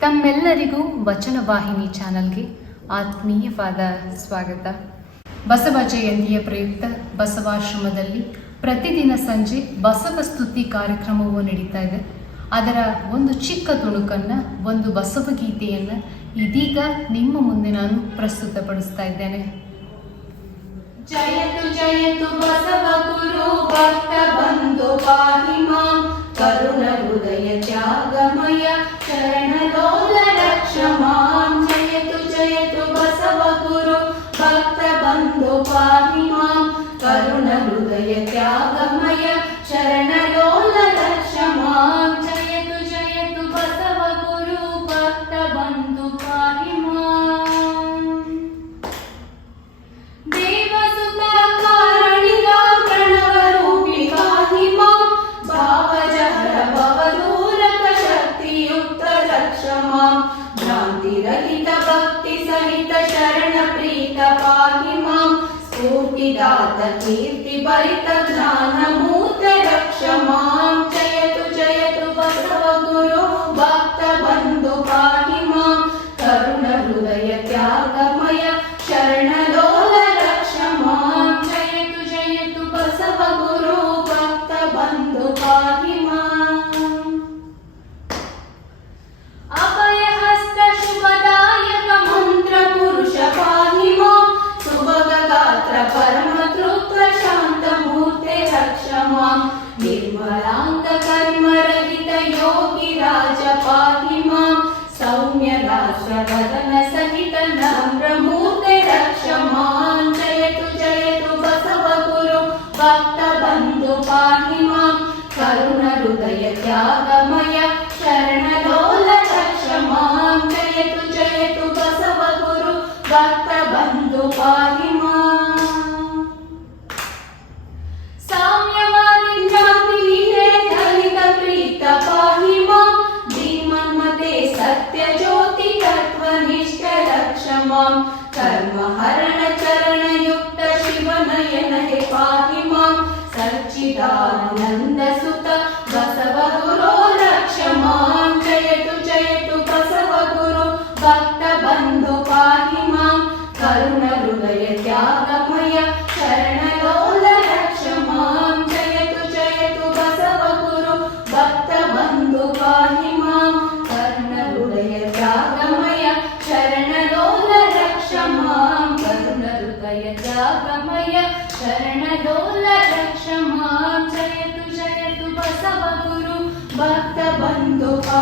ತಮ್ಮೆಲ್ಲರಿಗೂ ವಚನ ವಾಹಿನಿ ಚಾನಲ್ಗೆ ಆತ್ಮೀಯವಾದ ಸ್ವಾಗತ. ಬಸವ ಜಯಂತಿಯ ಪ್ರಯುಕ್ತ ಬಸವಾಶ್ರಮದಲ್ಲಿ ಪ್ರತಿದಿನ ಸಂಜೆ ಬಸವ ಸ್ತುತಿ ಕಾರ್ಯಕ್ರಮವು ನಡೀತಾ ಇದೆ. ಅದರ ಒಂದು ಚಿಕ್ಕ ತುಣುಕನ್ನ, ಒಂದು ಬಸವ ಗೀತೆಯನ್ನ ಇದೀಗ ನಿಮ್ಮ ಮುಂದೆ ನಾನು ಪ್ರಸ್ತುತಪಡಿಸ್ತಾ ಇದ್ದೇನೆ. ಜಯತು ಜಯತು ಬಸವ ಗುರು, ಭಕ್ತ ಬಂಧು ಕರುಣ ಹೃದಯ ತ್ಯಾಗಮಯ कृपाभिमान् करुणहृदय त्यागमय शरण स्फूर्तिदात कीर्तिभरित ज्ञानमूर्त रक्ष मां जयतु जयतु बसव गुरु भक्त बन्धु पाहि मां करुण हृदय त्यागमय शरणलोल रक्ष मां जयतु जयतु बसव गुरु भक्त बन्धु पाहि शान्तकर्मरहित योगि राज पाहि मां सौम्यदासवदन सहित नम्रमूर्ते रक्ष मां जयतु जयतु बसव गुरु भक्तबन्धु पाहि मां करुणहृदय त्यागमय शरणलोल रक्ष मां जयतु जयतु बसव गुरु भक्तबन्धु पाहि மாம் கர்மஹரண சரணயுக்த சிவனயனகே பாஹி மாம். சச்சிதானந்த சுத பசவ குரோ ரக்ஷ மாம் ஜயது ஜயது பசவ குரு பக்த பந்து பாஹி மாம். கருண ஹிருதய தியாக शरणदौलरक्षमां जयतु जयतु बसवगुरु भक्तबन्धुपा